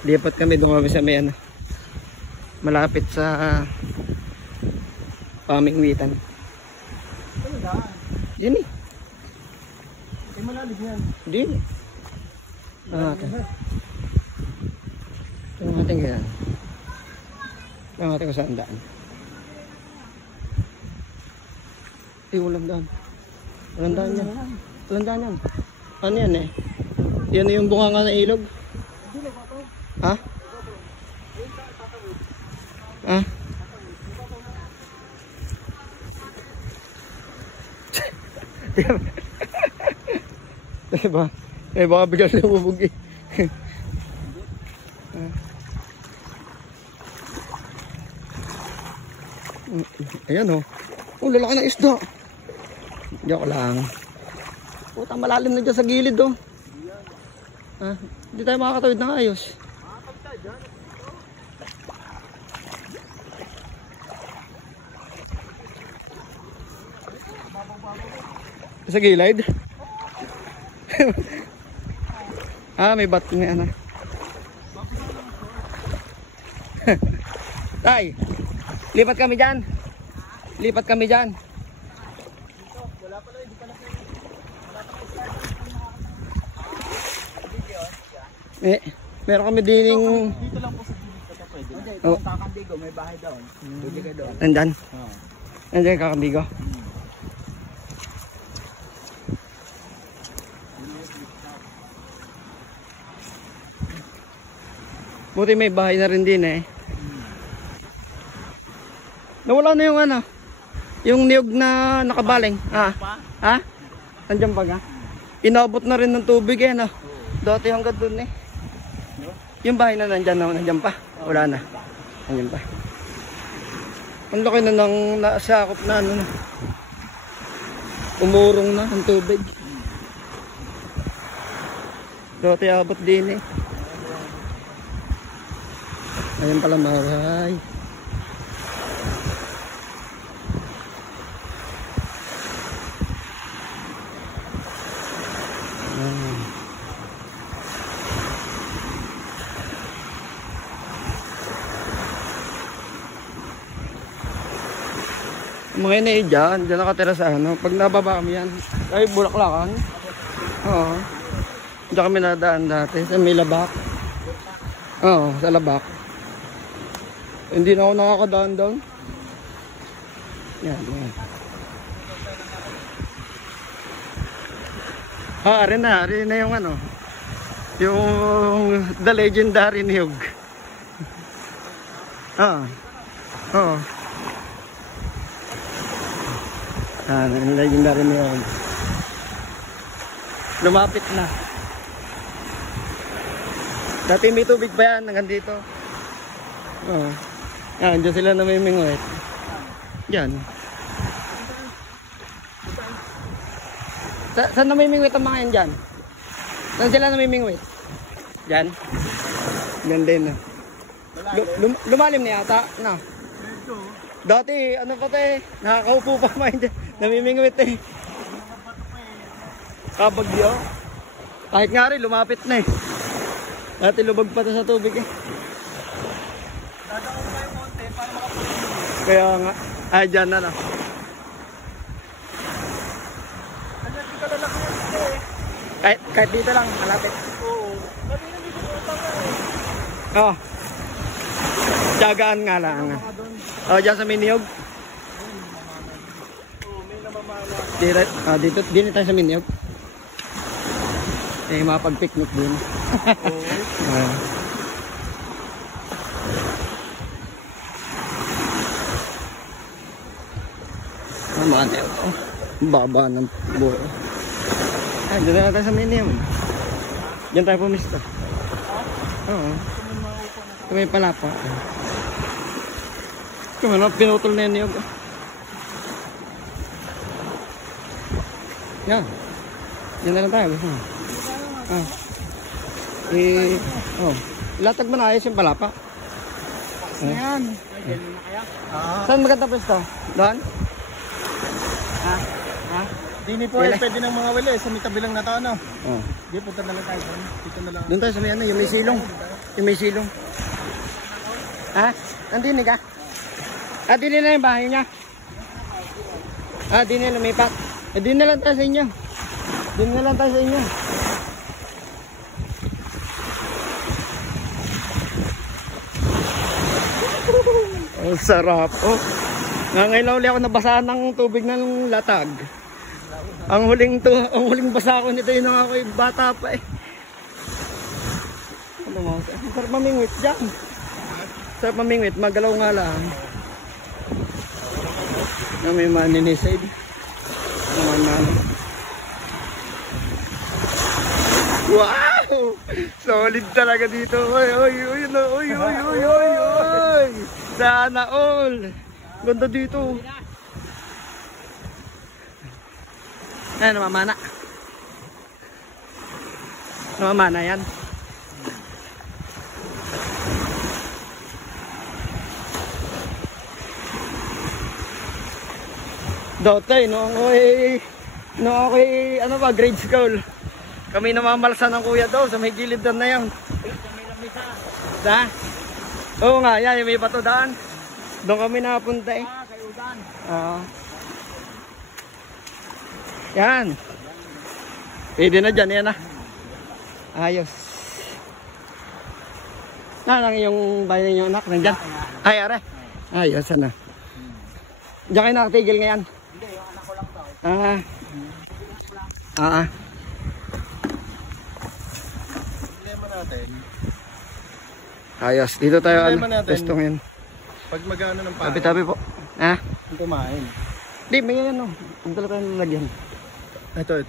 Lipat kami, doon kami sa may ano, malapit sa Pamingwitan. Ano daan? Yan eh. Ay malalim yan. Hindi. Ito natin ganyan. Ito natin kung saan daan. Walang daan. Walang daan yan. Walang daan yan. Ano yan eh? Yan yung bunganga ng ilog. Ha? Ha? Diba? Eh baka bigla na bubog eh. Ayan oh. Oh, lalaki ng isda. Joke lang. Puta, malalim na dyan sa gilid oh. Ah, hindi tayo makakatawid ng ayos. Sa gilid? Ah, may bat may ano. Tay, lipat kami dyan. Lipat kami dyan. Wala pala, hindi pala. Meron kami dining... Dito lang po sa gilid ko pwede. Hindi, ito ang Kakambigo, may bahay doon. Pwede ka doon. Nandyan? Nandyan yung Kakambigo. Buti may bahay na rin din eh. Nawala na yung ano, yung niyog na nakabaling. Ha? Ha? Nandiyan pa ka? Inabot na rin ng tubig eh no. Dati hanggang dun eh. Yung bahay na nandiyan pa. Wala na. Nandiyan pa. Ang laki na ng nasakop na ano. Umurong na ang tubig. Dati abot din eh. Ayan pala bahay. Mga inay dyan nakatira sa ano. Pag nababa kami yan, ay Bulaklakan. Oo. Diyan kami nadaan dati, sa may Labak. Oo, sa Labak. Hindi na ako nakakadaan doon. Yan, yan. Ah, rin na yung ano. Yung The Legendary Niyog. Ah. Oo. Ah, yung Legendary Niyog. Lumapit na. Dati may tubig pa yan hanggang dito. Oo. Ah, dyan sila namimingwit. Diyan. Saan namimingwit ang mga yan dyan? Saan sila namimingwit? Diyan? Diyan din. Lumalim na yata. No. Dati, ano pa tayo? Nakakaupo pa mga dyan. Namimingwit eh. Kabagyo. Kahit nga rin, lumapit na eh. Dati lubag pa sa tubig eh. Kaya nga, ay dyan na na. Kahit dito lang, malapit. Oo. Oo. Tiyagaan nga lang. Oo, dyan sa Miniyog. Dito tayo sa Miniyog. Eh, mapag-picnic din. Tama na ito. Baba ng buhay. Ay, dito na tayo sa Miniyog. Diyan tayo pumista. Oo. Ito may palapa. Kumano, pinutol na yung niyog. Yan. Diyan na lang tayo. Ah. Oh. Latag mo na ayos yung palapa. Yan. Saan maganda pwesto? Doon? Ha? Ha? Dini po eh, pwede ng mga wala eh. Sa may kabilang na to ano. Oh. Di, punta na lang tayo doon. Dito na lang. Doon tayo sa may ano, yung may silong. Yung may silong. Ha? Nandinig ka? Ah, di na yung bahay niya. Ah, di na lumipat. Eh, di na lang tayo sa inyo. Di na lang tayo sa inyo. Oh, sarap. Oh. Ngangailaw ulit ako nabasahan ng tubig ng latag. Ang huling basa ko nito yun nung ako'y bata pa eh. Ano mo? Sarap mamingwit dyan. Sarap mamingwit, magalaw nga lang. Na may maninisid. Wow! Solid talaga dito. Oy, oy, oy, oy, oy, oy, oy, oy. Sana all. Ganda dito. Ayan, namamana. Namamana yan. Dati, noong ako'y, ano ba, grade school. Kami namamalsa ng kuya daw sa may gilid na yan. Da? Oo nga, yan, yung may bato daan. Doon kami nakapunta eh. Ah, kay Udan. Oo. Yan. Pwede na dyan, yan na. Ayos. Lang yung bayan yung anak, nandyan. Ay, are. Ayos, sana. Diyan kayo nakatigil ngayon. Hindi, yung anak ko lang daw. Problema natin. Ayos, dito tayo Problema natin. pwesto ngayon. Pag magano ng pangit. Tabi-tabi po. Ha? Kumain. Di, may ano. Ang dala tayong lalagyan. Ito.